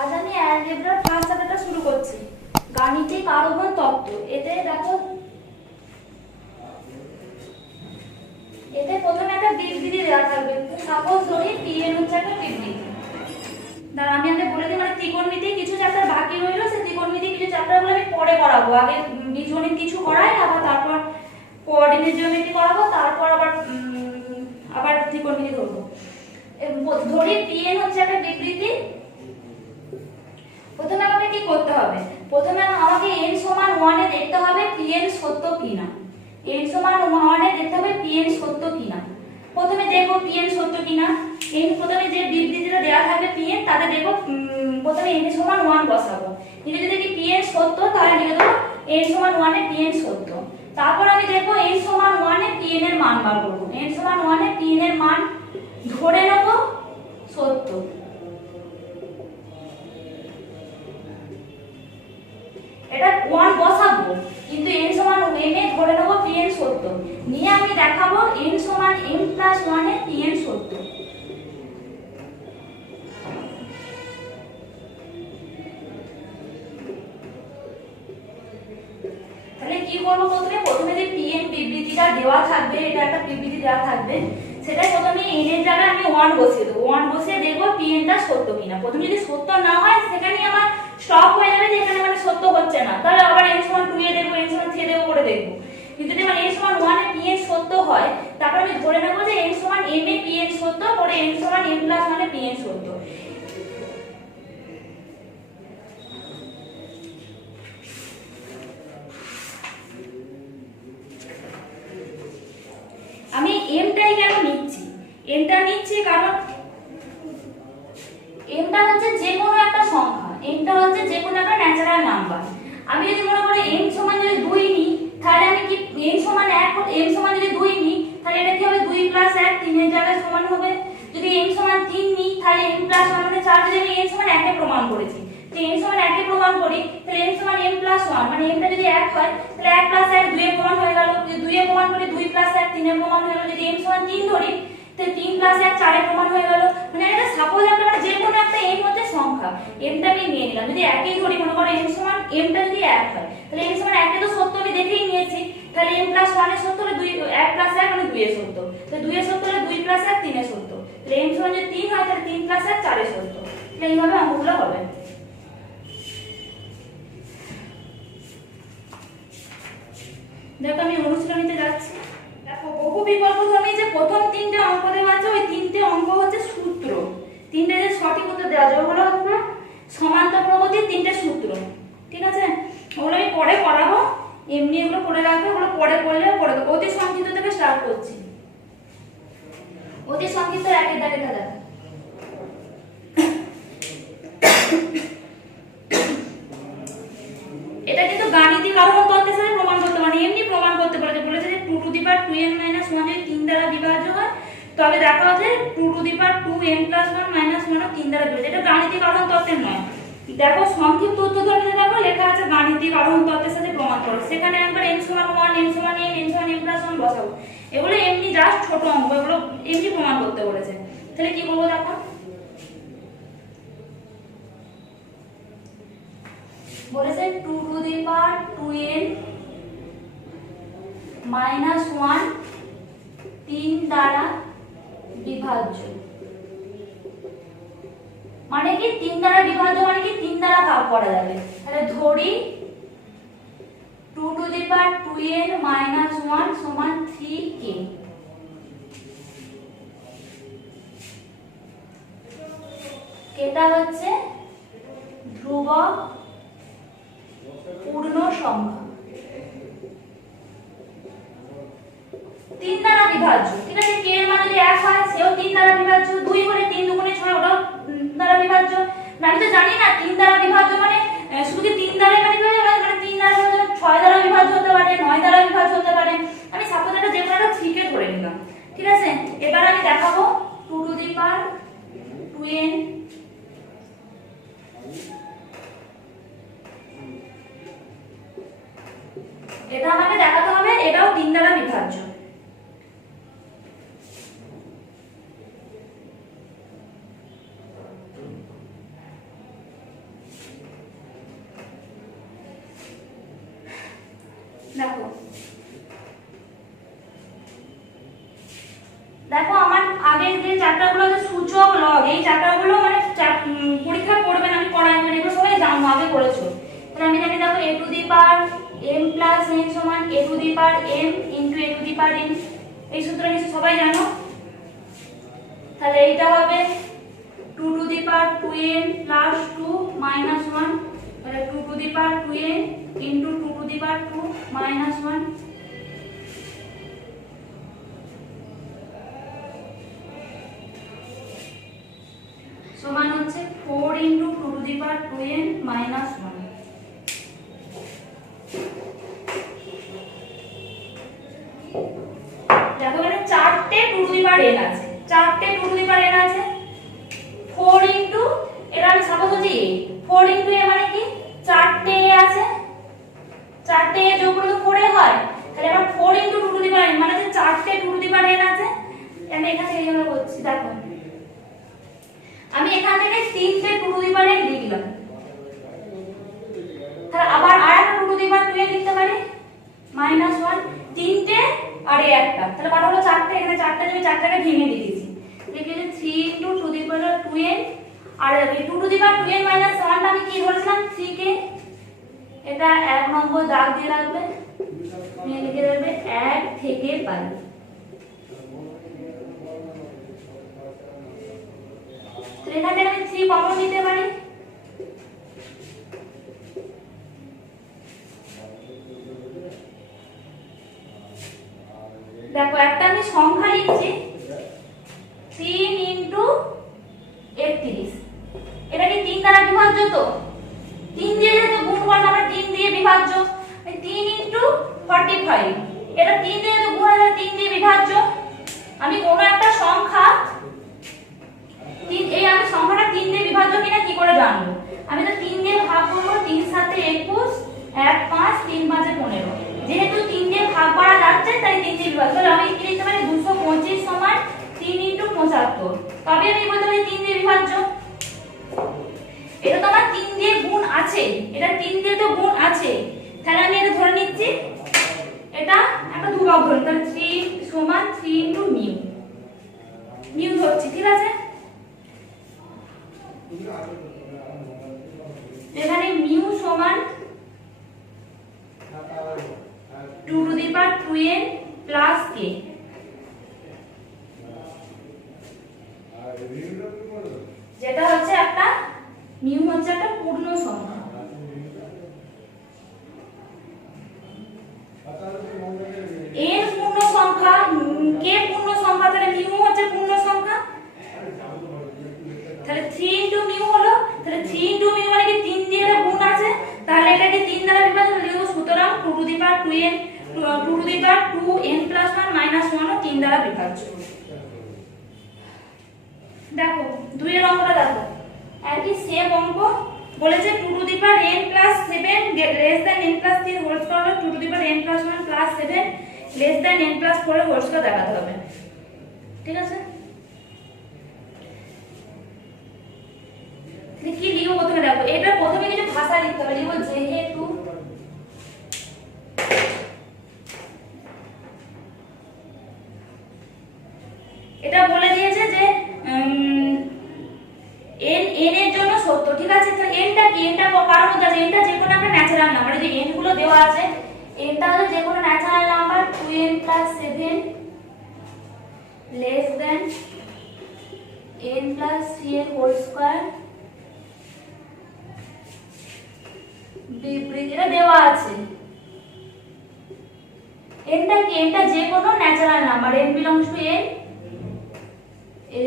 আজ আমি অ্যালজেব্রার ফার্স্ট চ্যাপ্টারটা শুরু করছি, গাণিতিক আরোহণ তত্ত্ব। এতে দেখো, এতে প্রথমে একটা বিবৃতি দেওয়া থাকবে। সাপোজ ধরি pn হচ্ছে একটা বিবৃতি। দাঁড়া আমি আগে বলে দিই, মানে ত্রিকোণমিতি কিছু চ্যাপ্টার বাকি রইলো, সেই ত্রিকোণমিতি কিছু চ্যাপ্টারগুলো আমি পরে করাবো। আগে বীজগণিত কিছু করাই, আবার তারপর কোঅর্ডিনেট জিওমেট্রি করাবো, তারপর আবার ত্রিকোণমিতি ধরবো। ধরি pn হচ্ছে একটা বিবৃতি। প্রথমে আমাকে কি করতে হবে? প্রথমে আমাকে n সমান 1 এ দেখতে হবে pn সত্য কিনা। n সমান 1 এ দেখতে হবে pn সত্য কিনা। প্রথমে দেখব pn সত্য কিনা। n প্রথমে যে বিবৃতিটা দেওয়া থাকবে pn, তাতে দেখব প্রথমে n সমান 1 বসাবো। যদি দেখি pn সত্য, তাহলে লিখে দেব n সমান 1 এ pn সত্য। তারপর আমি দেখব n সমান 1 এ pn এর মান বার করব। n সমান 1 এ pn এর মান ধরে নেব সত্য। এটা 1 বসাবো, কিন্তু n সমান m এ ধরে নেব pn সত্য। নিয়ে আমি দেখাবো n সমান m প্লাস 1 এ pn সত্য। তাহলে কি করব? প্রথমে যে pn বিবৃতিটা দেওয়া থাকবে, এটা একটা বিবৃতি দেওয়া থাকবে, সেটা প্রথমে n এর জায়গায় আমি 1 বসিয়ে দেব। 1 বসিয়ে দেখব pn টা সত্য কিনা। প্রথমে যদি সত্য না হয়, সেখানেই আমার স্টপ হয়ে যাবে, যেখানে মানে সত্য হচ্ছে না। তাহলে আবার n সমান 2 এ দেখব, n সমান 3 এ দেখব করে দেখব। কিন্তু যদি মানে n সমান 1 এ pn সত্য হয়, তারপর আমি ধরে নেব যে n সমান m এ pn সত্য, পরে n সমান m প্লাস 1 এ pn সত্য। আমি mটাই কেন নিচ্ছি? mটা নিচ্ছি কারণ mটা হচ্ছে যে কোনো একটা সংখ্যা, mটা হচ্ছে যে কোনো একটা ন্যাচারাল নাম্বার। আমি যদি মনে করি m সমান যদি 2 নিই, তাহলে আমি কি m সমান 1, m সমান যদি 2 নিই, তাহলে এটা কি হবে 2 প্লাস 1, 3 এর জায়গায় সমান হবে। যদি m সমান 3 নিই, তাহলে m প্লাস 1 মানে 4। যদি আমি m সমান 1 এ প্রমাণ করেছি, তো m সমান 1 এ প্রমাণ করি, তাহলে m সমান m প্লাস 1, মানে m টা যদি 1 হয়, তাহলে 1 প্লাস 1 2 এ প্রমাণ হয়ে গেল। যদি 2 এ প্রমাণ করি, 2 প্লাস 1 3 এ প্রমাণ হয়ে গেল। যদি m সমান 3 ধরি, তাহলে 3 প্লাস 1 4 এ প্রমাণ হয়ে গেল। মানে এটা সাপোজ একটা, মানে যে কোনো একটা m হচ্ছে সংখ্যা, m টা আমি নিয়ে নিলাম। যদি একই ধরি, মনে করো m সমান m টা যদি 1 হয়, তাহলে m সমান 1 এ তো সত্য আমি দেখেই নিয়েছি। তাহলে m প্লাস 1 এর সত্য হলে 2 1 প্লাস 1 মানে 2 এর সত্য। তাহলে 2 এর সত্য হলে 2 প্লাস 1 3 এর সত্য। তাহলে m সমান যদি 3 হয়, তাহলে 3 প্লাস 1 4 এর সত্য। তাহলে এইভাবে অঙ্কগুলো হবে। দেখো আমি অনুশীলনীতে যাচ্ছি। দেখো বহু বিকল্পধর্মী যে প্রথম 3টে অঙ্ক দেওয়া আছে, ওই 3টে অঙ্ক হচ্ছে সূত্র। 3টে যে সঠিক উত্তর দেওয়া আছে ওগুলো হচ্ছে সমান্তর প্রগতির 3টে সূত্র। ঠিক আছে, ওগুলো আমি পরে করাবো, এমনি এগুলো করে রাখবে, ওগুলো পরে করলেও করে দেবো। অতি সংক্ষিপ্ত থেকে স্টার্ট করছি। অতি সংক্ষিপ্ত একের দাগেটা দেখো। এটা কিন্তু গাণিতিক আরোহণ তত্ত্বের সাথে প্রমাণ করতে পারে, এমনি প্রমাণ করতে পারে। বলেছে যে 2 টু দি পাওয়ার 2n - 1 যদি 3 দ্বারা বিভাজ্য হয়, তবে দেখা হচ্ছে 2 টু দি পাওয়ার 2n + 1 - 1 3 দ্বারা বিভাজ্য। এটা গাণিতিক আরোহণ তত্ত্বের নয়। দেখো সংক্ষিপ্ত উত্তরধর্মীতে দেখো লেখা আছে গাণিতিক আরোহণ তত্ত্বের সাথে প্রমাণ করো। সেখানে একবার n সমান 1, n সমান m, n সমান m + 1 বসাবো। এগুলো এমনি জাস্ট ছোট অঙ্ক, এগুলো এমনি প্রমাণ করতে বলেছে। তাহলে কি করব দেখো? বলেছে 2 টু দি পাওয়ার 2n - 1 3 দ্বারা বিভাজ্য। মানে কি 3 দ্বারা বিভাজ্য, মানে কি 3 দ্বারা ভাগ করা যাবে। তাহলে ধরি 2 টু দি পাওয়ার 2n - 1 সমান 3k। এটা হচ্ছে ধ্রুবক পূর্ণ সংখ্যা, 3 দ্বারা বিভাজ্য। ঠিক আছে, k এর মান যদি 1 হয়, সেও 3 দ্বারা বিভাজ্য। 2 হলে 3 দুগুণে 6, ওটাও দ্বারা বিভাজ্য। আমি তো জানি না 3 দ্বারা বিভাজ্য মানে শুধু কি 3 দ্বারা বিভাজ্য হয়, মানে 3 দ্বারা বিভাজ্য 6 দ্বারা বিভাজ্য হতে পারে, 9 দ্বারা বিভাজ্য হতে পারে। আমি সাপোজ এটা যে কোনো একটা 3 কে ধরে নিলাম। ঠিক আছে, এবার আমি দেখাবো 2 টু দি পাওয়ার 2n এটা আমাকে দেখাতে হবে এটাও 3 দ্বারা বিভাজ্য। দেখো দেখো আমার আগের যে চ্যাপ্টারগুলো আছে সূচক লগ, এই চ্যাপ্টারগুলো মানে পরীক্ষা করবেন, আমি করাই মানে এগুলো সবাই জানো, আগে করেছো। তাহলে আমি জানি দেখো a two the power m plus n সমান a two the power m into a two the power n, এই সূত্র নিশ্চয়ই সবাই জানো। তাহলে এইটা হবে 2 to the power 2n plus 2 minus 1, তাহলে 2 to the power 2n into 2 to the power 2 minus 1 সমান হচ্ছে 4 into 2 to the power 2n minus 1। দেখো এখানে চারটে 2 টু দি পাওয়ার n আছে, চারটে 2 টু দি পাওয়ার n আছে। 4 ইনটু এটা আমি সাপোজ হচ্ছে a, 4 ইনটু a মানে কি চারটে a আছে, চারটে a যোগ করলে তো 4a হয়। তাহলে আমরা 4 into 2 to the power n মানে যে চারটে 2 টু দি পাওয়ার n আছে। আমি এখানে এইভাবে করছি, দেখো আমি এখান থেকে তিনটে 2 টু দি পাওয়ার n লিখলাম, তাহলে আবার আরেকটা 2 টু দি পাওয়ার 2n লিখতে পারি মাইনাস 1, তিনটে আর এই একটা, তাহলে কত হলো চারটে, এখানে চারটে আমি চারটাকে ভেঙে দিয়েছি, লিখেছি 3 into 2 to the power 2n, আর এই 2 to the power 2n minus 1 টা আমি কি ধরেছিলাম 3 কে, এটা 1 নম্বর দাগ দিয়ে রাখবে, নিয়ে লিখে দেবে 1 থেকে পাই। তো এখান থেকে আমি 3 কমন নিতে পারি, দেখো একটা আমি সংখ্যা লিখছি 3 ইনটু 31, এটা কি 3 দ্বারা বিভাজ্য, তো 3 দিয়ে যেহেতু গুণ করলে আমরা 3 দিয়ে বিভাজ্য, 3 ইনটু 45, এটা 3 দিয়ে যেহেতু গুণ হয় 3 দিয়ে বিভাজ্য। আমি কোনো একটা সংখ্যা 3, এই আমি সংখ্যাটা 3 দিয়ে বিভাজ্য কিনা কি করে জানবো, আমি তো 3 দিয়ে ভাগ করব, 3 7 21, 1 5 3 5 15, যেহেতু 3 দিয়ে ভাগ করা যাচ্ছে তাই 3 দিয়ে বিভাজ্য, তাহলে আমি কি লিখতে পারি 225 সমান 3 ইনটু 75, তবে আমি বলতে পারি 3 দিয়ে বিভাজ্য। এটা তো আমার 3 দিয়ে গুণ আছে, এটা 3 দিয়ে তো গুণ আছে, তাহলে আমি এটা ধরে নিচ্ছি এটা একটা ধ্রুবক ধরে, তাহলে 3 সমান 3 ইনটু মিউ, মিউ ধরছি, ঠিক আছে। এখানে মিউ সমান 2 to the power 2n plus k, যেটা হচ্ছে একটা মিউ হচ্ছে একটা পূর্ণ সংখ্যা। n পূর্ণ সংখ্যা, k পূর্ণ সংখ্যা, তাহলে মিউ হচ্ছে পূর্ণ সংখ্যা, তাহলে 3 ইনটু মিউ হলো, তাহলে 3 ইনটু মিউ মানে কি 3 দিয়ে গুণ আছে, তাহলে এটাকে 3 দ্বারা বিভাজ্য লিখব, সুতরাং 2 to the power 2n 2 to the power 2n plus 1 minus 1 ও 3 দ্বারা বিভাজ্য। দেখো 2 এর অঙ্কটা দেখো, একই সেম অঙ্ক বলেছে 2 to the power n plus 7 less than n plus 3 whole square, 2 to the power n plus 1 plus 7 less than n plus 4 এর হোল স্কয়ার দেখাতে হবে, ঠিক আছে। কি লিখব প্রথমে, দেখো এটা প্রথমে কিছু ভাষা লিখতে হবে, লিখব যেহেতু এটা বলে দিয়েছে যে n এর জন্য সত্য, ঠিক আছে। তো nটা কি, nটা কার মধ্যে আছে, nটা যে কোনো একটা ন্যাচারাল নাম্বার, এই যে n গুলো দেওয়া আছে, nটা হলো যে কোনো natural number 2n plus 7 less than n plus 3 এর হোল স্কয়ার বিপরীত, এটা দেওয়া আছে। nটা কি, nটা যে কোনো natural number, n belongs to n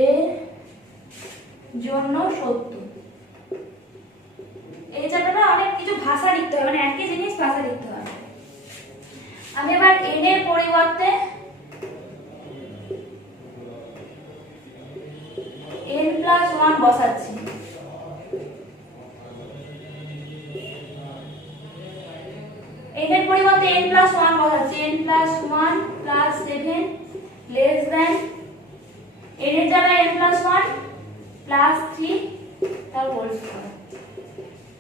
এর জন্য সত্য। এই জায়গাটা অনেক কিছু ভাষা লিখতে হবে, মানে একই জিনিস ভাষা লিখতে হবে। আমি এবার n এর পরিবর্তে n প্লাস 1 বসাচ্ছি, n এর পরিবর্তে n প্লাস 1 বসাচ্ছি, n plus 1 plus 7 less than n এর জায়গায় n প্লাস 1 প্লাস 3 তার হোল স্কয়ার,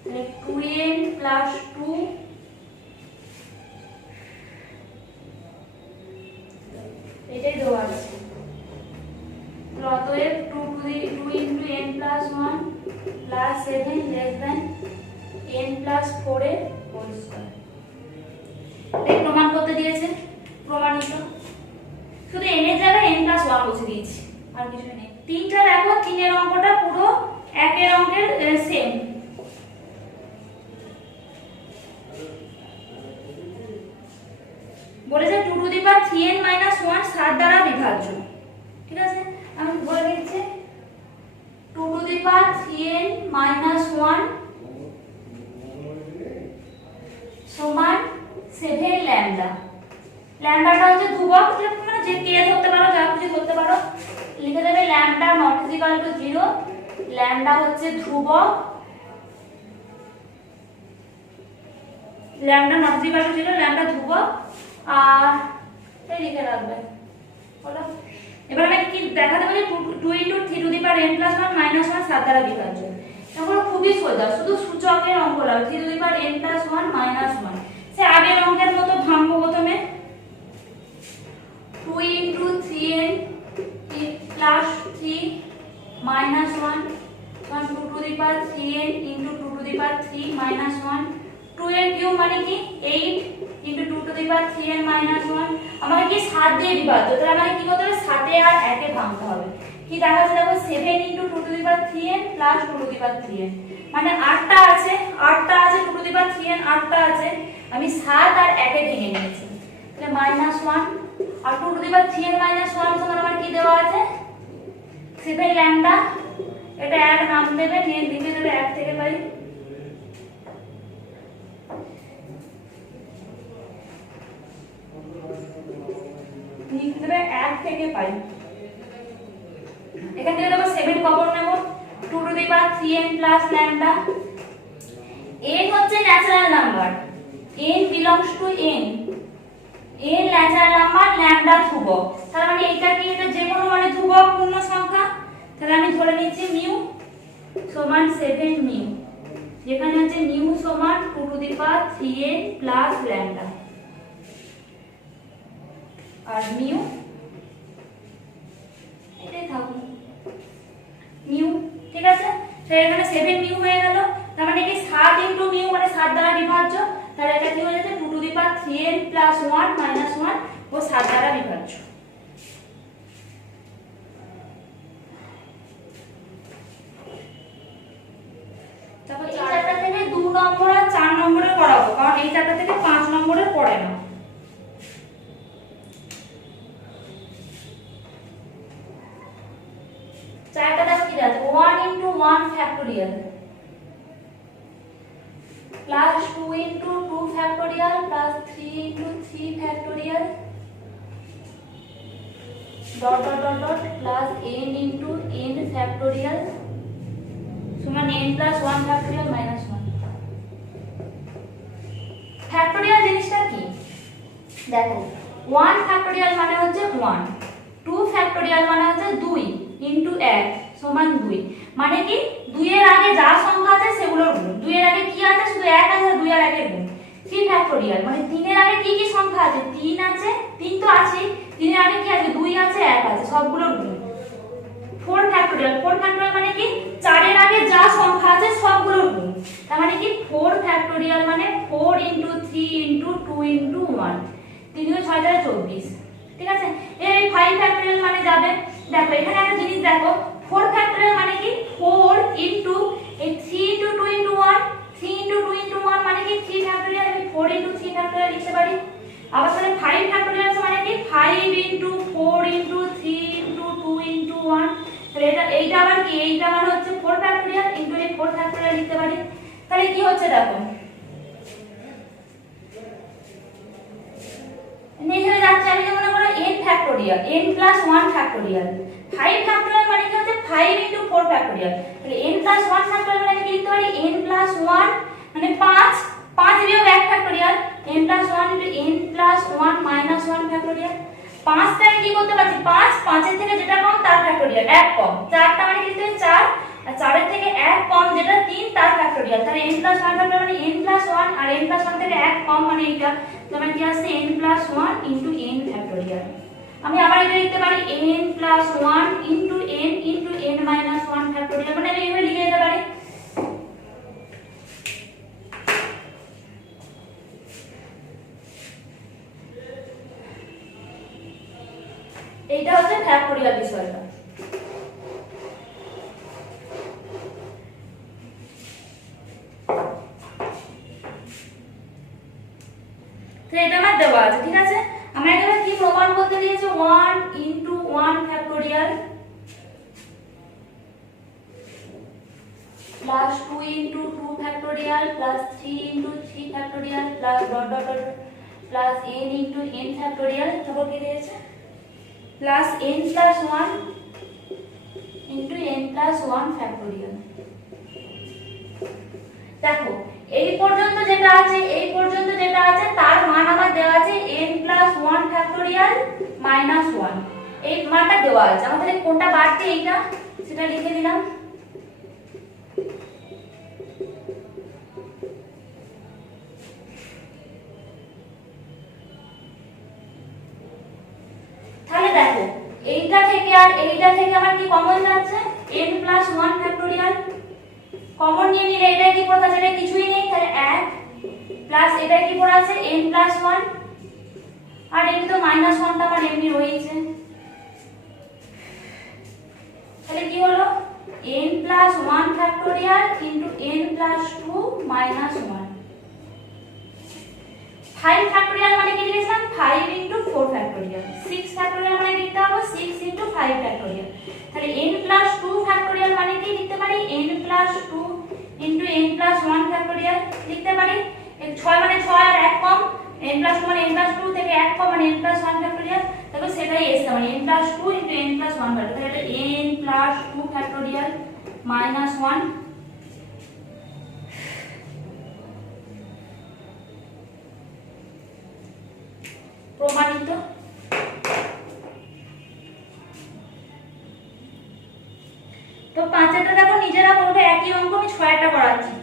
তাহলে 2n প্লাস 2 4 হোল স্কয়ার। এই প্রমাণ করতে দিয়েছে, প্রমাণিত। শুধু n এর জায়গায় n+1 বসে দিয়েছি, আর কিছু নেই। তিনটা দেখো, তিনের অঙ্কটা পুরো একের অঙ্কের সেম। বলেছে 2 টু দি পাওয়ার 3n - 1 7 দ্বারা বিভাজ্য। ঠিক আছে, আমি বলে দিচ্ছি 2 টু দি পাওয়ার 3n - 1 সমান 7 ল্যামডা। ল্যামডাটা হচ্ছে ধ্রুবক, মানে যে কে ধরতে পারো, যা খুশি ধরতে পারো। লিখে দেবে lambda not equal to 0, lambda হচ্ছে ধ্রুবক, lambda not equal to 0, lambda ধ্রুবক। আর এই লিখে রাখবে বলো। এবার আমি কি দেখাতে পারি, 2 * 3 টু দি পাওয়ার n + 1 - 1 7 দ্বারা বিভাজ্য। এগুলো খুবই সোজা, শুধু সূচকের অঙ্ক লাও। 3 টু দি পাওয়ার n + 1 - 1 সে আগের অঙ্কের মতো ভাঙবো। প্রথমে 2 * 3n + 3 - 1 2 to the power 3n * 2 to the পাওয়ার 3 - 1 2 এর কিউব মানে কি 8 * 2 টু দি পাওয়ার 3n - 1। আমাকে কি 7 দিয়ে বিভাজ্য, তাহলে আমাকে কি করতে হবে, 7 এ আর 1 এ ভাঙতে হবে। কি দেখাচ্ছে দেখো, 7 * 2 to the power 3n + 2 to the power 3n, মানে 8টা আছে, 8টা আছে, 2 টু দি পাওয়ার 3n 8টা আছে। আমি 7 আর 1 এ ভেঙে নিয়েছি, তাহলে -1 আর 2 টু দি পাওয়ার 3n - 1 সমান আমার কি দেওয়া আছে, 7 ল্যামডা। এটা 1 নাম দেবে, নিয়ে লিখে দেবে 1 থেকে পাই। লিখে দেবে 1 থেকে পাই। এখান থেকে দেখো 7 কমন নেব, 2 to the power 3n + lambda. n হচ্ছে natural number, n belongs to n, n natural number, lambda ধ্রুবক। তার মানে এটা কি, এটা যে কোনো মানে ধ্রুবক পূর্ণ সংখ্যা। তাহলে আমি ধরে নিচ্ছি মিউ সমান 7 মিউ, যেখানে হচ্ছে মিউ সমান 2 to the power 3n + lambda, আর মিউ এটাই থাকুন মিউ। ঠিক আছে, তো এখানে 7 মিউ হয়ে গেল। তার মানে কি 7 * মিউ মানে 7 দ্বারা বিভাজ্য। তাহলে এটা কি হয়ে যাচ্ছে 2 টু দি পাওয়ার 3n + 1 - 1 ও 7 দ্বারা বিভাজ্য। তারপর এই চ্যাপ্টার থেকে 2 নম্বর আর 4 নম্বরে পড়াবো, কারণ এই চ্যাপ্টার থেকে 5 নম্বরে পড়ে না। চারটা দেখো কি আছে, 1 * 1 factorial plus 2 * 2 factorial plus 3 * 3 factorial dot dot dot dot plus n * n factorial সমান n + 1 ফ্যাক্টোরিয়াল - 1। ফ্যাক্টোরিয়াল জিনিসটা কি দেখো, 1 ফ্যাক্টোরিয়াল মানে হচ্ছে 1, 2 ফ্যাক্টোরিয়াল মানে হচ্ছে 2 * 1 সমান 2, মানে কি 2 এর আগে যা সংখ্যা আছে সেগুলোর গুণ। 2 এর আগে কি আছে, শুধু 1 আছে, 2 এর আগে গুণ। 3 ফ্যাক্টোরিয়াল মানে 3 এর আগে কি কি সংখ্যা আছে, 3 আছে, 3 তো আছেই, 3 এর আগে কি আছে, 2 আছে, 1 আছে, সবগুলোর গুণ। 4 ফ্যাক্টোরিয়াল, 4 ফ্যাক্টোরিয়াল মানে কি 4 এর আগে যা সংখ্যা আছে সবগুলোর গুণ। তার মানে কি 4 ফ্যাক্টোরিয়াল মানে 4 * 3 * 2 * 1, 3 × 6 = 24। ঠিক আছে, এই 5 ফ্যাক্টোরিয়াল মানে যাবে। দেখো এখানে একটা জিনিস দেখো, 4 ফ্যাক্টোরিয়াল মানে কি 4 * এই 3 * 2 * 1, 3 * 2 * 1 মানে কি 3 ফ্যাক্টোরিয়াল, আমি 4 * 3 ফ্যাক্টোরিয়াল লিখতে পারি। আবার তাহলে 5 ফ্যাক্টোরিয়াল মানে কি 5 * 4 * 3 * 2 * 1, তাহলে এইটা আবার কি, এইটা মানে হচ্ছে 4 ফ্যাক্টোরিয়াল ইনটু এই 4 ফ্যাক্টোরিয়াল লিখতে পারি। তাহলে কি হচ্ছে দেখো, এখানে যাচ্ছে আমি মনে করো n factorial, n + 1 factorial. 5 factorial মানে কি হচ্ছে 5 * 4 ফ্যাক্টোরিয়াল। তাহলে n + 1 ফ্যাক্টোরিয়াল মানে কি লিখতে পারি, n + 1 মানে 5, 5 - 1 ফ্যাক্টোরিয়াল, n + 1 * n + 1 - 1 ফ্যাক্টোরিয়াল। 5 টাকে কি করতে পারছি, 5, 5 এর থেকে যেটা কম তার ফ্যাক্টোরিয়াল, 1 কম। 4টা মানে কি 4, আর 4 এর থেকে 1 কম যেটা 3 তার ফ্যাক্টোরিয়াল। তাহলে n + 1 ফ্যাক্টোরিয়াল মানে n + 1, আর n + 1 থেকে 1 কম মানে এইটা, তাহলে কি আসছে n + 1 * n ফ্যাক্টোরিয়াল। আমি আবার এটা লিখতে পারি n + 1 * n * n - 1 ফ্যাক্টোরিয়াল, মানে আমি এইভাবে লিখে দিতে পারি। এইটা হচ্ছে ফ্যাক্টোরিয়াল বিষয়টা। তো এটা আমার দেওয়া আছে, ঠিক আছে। আমার এখানে কি প্রমাণ করতে দিয়েছে, 1 into 1 factorial plus 2 into 2 factorial plus 3 into 3 factorial plus dot dot dot plus n into n factorial, তারপর কি দিয়েছে plus n plus 1 into n plus 1 factorial। দেখো এই পর্যন্ত যেটা আছে তার মান আমার দেওয়া আছে n plus 1 factorial minus 1, এই মানটা দেওয়া আছে আমাদের। কোনটা বাড়ছে এইটা সেটা লিখে দিলাম। তাহলে দেখো এইটা থেকে আর এইটা থেকে আমার কি কমন যাচ্ছে, n plus 1 factorial কমন নিয়ে নিলে এটা কি পড়ে আছে, এটা কিছুই নেই, তাহলে 1 প্লাস এটা কি পড়ে আছে n plus 1, আর এমনি তো minus 1 টা আমার এমনি রয়েছে। তাহলে কি হলো n plus 1 factorial into n plus 2 minus 1। 5 factorial মানে কি লিখেছিলাম 5 into 4 factorial। 6 factorial মানে লিখতে হবে 6 into 5 factorial। তাহলে n plus 2 factorial মানে কি লিখতে পারি n plus 2 into n plus 1 factorial লিখতে পারি। 6 মানে 6 আর 1 কম, n plus 2 মানে n plus 2 থেকে 1 কম মানে n plus 1 factorial, তাহলে সেটাই এসে মানে n plus 2 into n plus 1 factorial। তাহলে এটা n plus 2 factorial minus 1 প্রমাণিত। তো 5টা দেখো নিজেরা করবে, একই অঙ্ক আমি 6টা করাচ্ছি।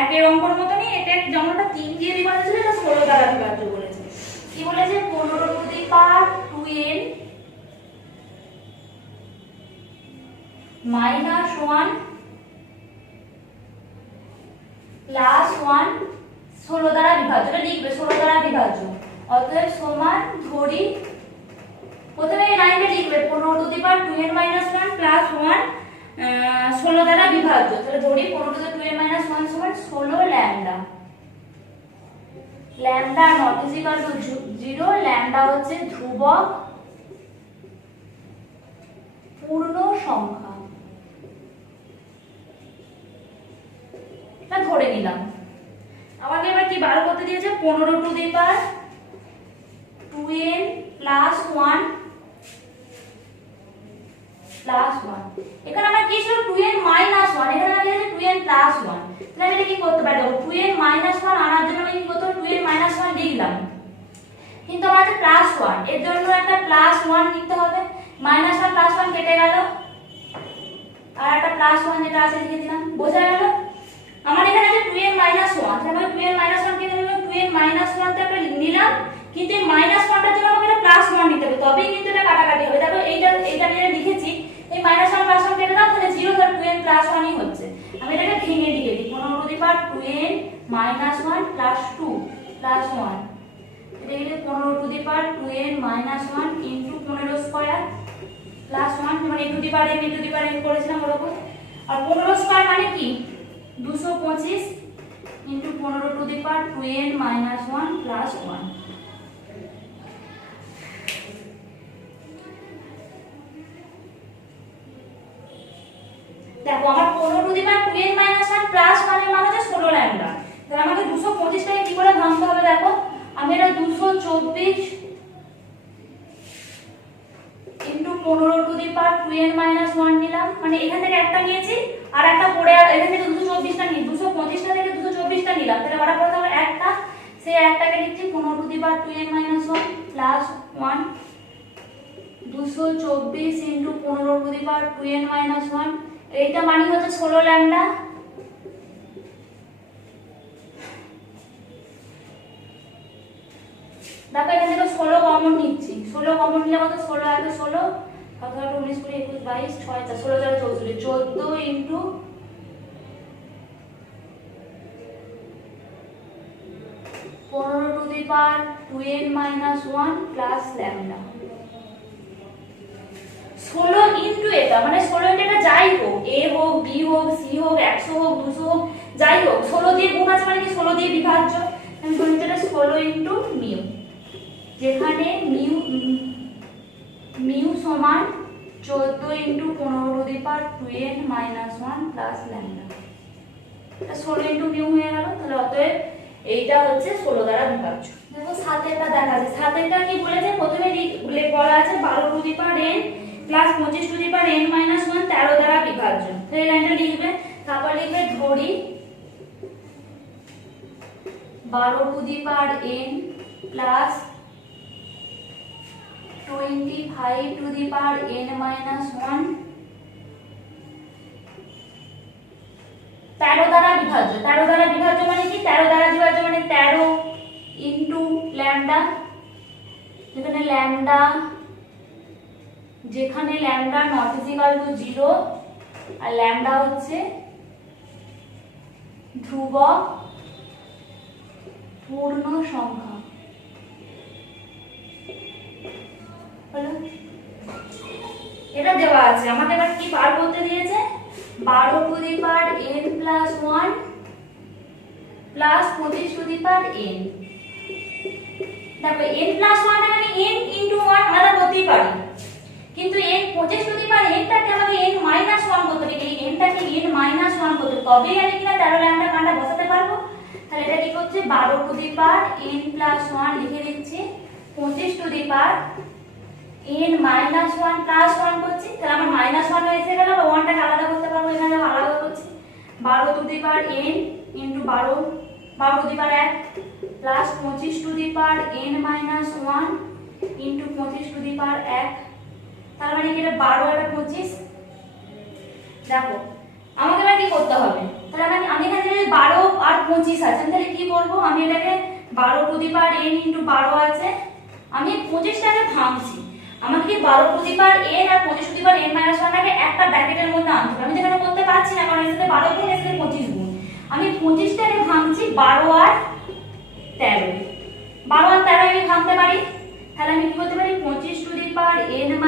একের অঙ্কর মতনই এটা, যেমনটা 3 দিয়ে বিভাজ্য ছিল এটা 16 দ্বারা বিভাজ্য বলেছে। কি বলেছে 15 two the power 2n minus 1 plus 1 16 দ্বারা বিভাজ্য, এটা লিখবে 16 দ্বারা বিভাজ্য। অতএব সমান ধরি, প্রথমে এই লাইনটা লিখবে 15 two the power 2n minus 1 plus 1 16 দ্বারা বিভাজ্য। তাহলে ধরি 15 টু দি 2n minus 1 সমান 16 lambda. Lambda not is equal to 0, lambda হচ্ছে ধ্রুবক পূর্ণ সংখ্যা, এটা ধরে নিলাম। আমাকে এবার কি বার করতে দিয়েছে 15 two the power 2n plus 1 plus 1। এখানে আমার কি ছিল 2n minus 1, এখানে আমার দিয়েছে 2n plus 1। তাহলে আমি এটা কি করতে পারি, দেখো 2n minus 1 আনার জন্য আমি কি করতে পারি 2n minus 1 লিখলাম, কিন্তু আমার আছে প্লাস 1, এর জন্য একটা প্লাস 1 লিখতে হবে। মাইনাস 1 প্লাস 1 কেটে গেল, আর একটা প্লাস 1 যেটা আছে লিখে দিলাম, বোঝা গেল। আমার এখানে আছে 2n minus 1, তাহলে আমি 2n minus 1 কেটে দিলাম, 2n minus 1 তে একটা নিলাম, কিন্তু এই মাইনাস 1টার জন্য আমাকে এটা প্লাস 1 নিতে হবে, তবেই কিন্তু এটা কাটাকাটি হবে। দেখো এইটা নিয়ে লিখেছি, এই মাইনাস 1 প্লাস 1 কেটে দাও, তাহলে 0 ধর 2n প্লাস 1 ই হচ্ছে। আমি এটাকে ভেঙে লিখে দিই 15 two the power 2n minus 1 plus 2 plus 1, এটা লিখে 15 two the power 2n minus 1 into 15 square plus 1, মানে টু দি পাওয়ার m করেছিলাম ওরকম। আর 15 স্কয়ার মানে কি 225 into 15 two the power 2n minus 1 plus 1। দেখো আমার 15 two the power 2n minus 1 plus 1 এর মান হচ্ছে 16 ল্যামডা। তাহলে আমাকে 225 টাকে কি করে ভাঙতে হবে, দেখো আমি এটা 224 into 15 two the power 2n minus 1 নিলাম, মানে এখান থেকে একটা নিয়েছি আর একটা পড়ে, এখান থেকে 224 টা নিই, 225 টা থেকে 224 টা নিলাম, তাহলে বড় পড়তে হবে একটা, সেই একটাকে লিখছি 15 two the power 2n minus 1 plus 1, 224 into 15 two the power 2n minus 1, এইটা মানে হচ্ছে 16 ল্যামডা। দেখো এখান থেকে 16 কমন নিচ্ছি, 16 কমন নিলে কত 16 একে 16 কত 19 20 21 22 6 4 16 4 64 14 into 15 two the power 2n - 1 plus lambda. 16 into এটা মানে 16 ইনটু এটা যাই হোক, a হোক, b হোক, c হোক, 100 হোক, 200 হোক, যাই হোক 16 দিয়ে গুণ আছে মানে কি 16 দিয়ে বিভাজ্য। আমি বলি এটা 16 ইনটু মিউ, যেখানে মিউ সমান 14 into 15 two the power 2n - 1 plus lambda. এটা 16 ইনটু মিউ হয়ে গেল। তাহলে অতএব এইটা হচ্ছে 16 দ্বারা বিভাজ্য। দেখো সাতেরটা দেখা আছে। সাতেরটা কি বলেছে, প্রথমে বলা আছে 12 to the power n plus 25 to the power n - 1 13 দ্বারা বিভাজ্য। তো এই লাইনটা লিখবে, তারপর লিখবে ধরি 12 to the power n plus 25 to the power n - 1 13 দ্বারা বিভাজ্য। 13 দ্বারা বিভাজ্য মানে কি, 13 দ্বারা বিভাজ্য মানে 13 ইনটু ল্যামডা, যেখানে ল্যামডা নট ইকুয়াল টু 0 আর ল্যামডা হচ্ছে ধ্রুবক পূর্ণ সংখ্যা। এটা দেওয়া আছে, আমাকে এবার কি বার করতে দিয়েছে, 12 to the power n plus 1 plus 25 to the power n। দেখো n প্লাস 1 মানে n ইনটু 1 আমরা করতেই পারি, কিন্তু n 25 to the power n টাকে আমাকে n মাইনাস 1 করতে হবে। এই n টাকে n মাইনাস 1 করতে হবে, তবেই আমি কিনা 13 ল্যামডা কাটা বসাতে পারবো। তাহলে এটা কি করছে, 12 to the power n plus 1 লিখে দিচ্ছি, 25 to the power n minus 1 plus 1 করছি। তাহলে আমার মাইনাস 1 এসে গেল, বা 1 টাকে আলাদা করতে পারবো, এখানে আলাদা করছি। 12 to the power n into 12 to the power 1 plus 25 to the power n minus 1 into 25 to the power 1। তার মানে কি এটা 12 আর 25। দেখো আমাকে এবার কি করতে হবে, তাহলে আমি এখানে 12 আর 25 আছে, তাহলে কি করব, আমি এটাকে 12 to the power n into 12 আছে, আমি 25 টাকে ভাঙছি। আমাকে কি 12 টু দি পাওয়ার n আর 25 টু দি পাওয়ার n - 1 টাকে একটা ব্র্যাকেটের মধ্যে আনতে হবে। আমি যেখানে করতে পারছি না, কারণ এর সাথে 12 গুণ, এর সাথে 25 গুণ। আমি 25 টাকে ভাঙছি 12 আর 13, 12 আর 13 আমি ভাঙতে পারি। তাহলে আমি কি করতে পারি, 25 to the power n -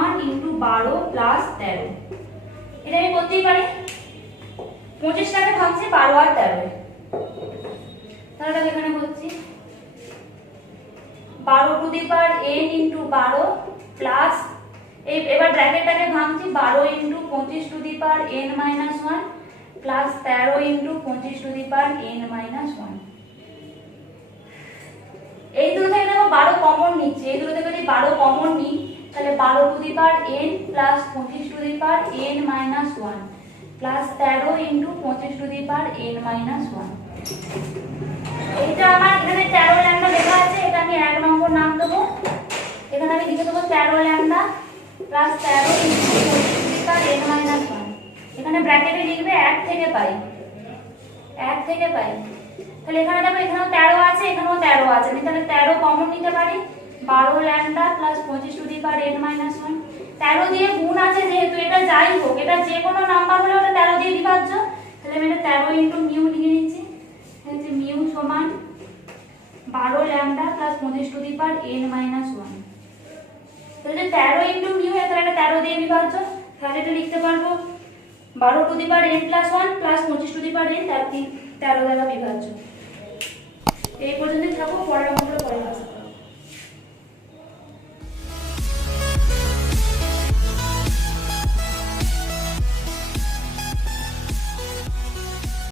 1 into 12 plus 13, এটা আমি করতেই পারি। 25 টাকে ভাঙছি 12 আর 13, তাহলে এখানে করছি 12 to the power n into 12 plus এবার ব্র্যাকেটটাকে ভাঙছি 12 into 25 to the power n - 1 plus 13 into 25 to the power n - 1। এই দুটো থেকে দেখো 12 কমন নিচ্ছি, এই দুটো থেকে যদি 12 কমন নিই তাহলে 12 to the power n plus 25 to the power n - 1 plus 13 into 25 to the power n - 1। এটা আমার এখানে 13 ল্যামডা লেখা আছে, এটা আমি 1 নম্বর নাম দেবো। এখানে আমি লিখে দেবো 13 lambda plus 13 into 25 to the power n - 1। এখানে ব্র্যাকেটে লিখবে 1 থেকে পাই, 1 থেকে পাই। তাহলে এখানে দেখো এখানেও 13 আছে, এখানেও 13 আছে, আমি তাহলে 13 কমন নিতে পারি, 12 lambda plus 25 to the power n - 1। 13 দিয়ে গুণ আছে যেহেতু, এটা যাই হোক, এটা যে কোনো নাম্বার হলে ওটা 13 দিয়ে বিভাজ্য। তাহলে আমি এটা 13 ইনটু মিউ লিখে নিচ্ছি, তাহলে মিউ সমান 12 lambda plus 25 to the power n - 1। তাহলে 13 ইনটু মিউ, তাহলে এটা 13 দিয়ে বিভাজ্য। তাহলে এটা লিখতে পারবো 12 to the power n plus 1 plus 25 to the power n, 13 দ্বারা বিভাজ্য। এই পর্যন্তই থাকো, পরের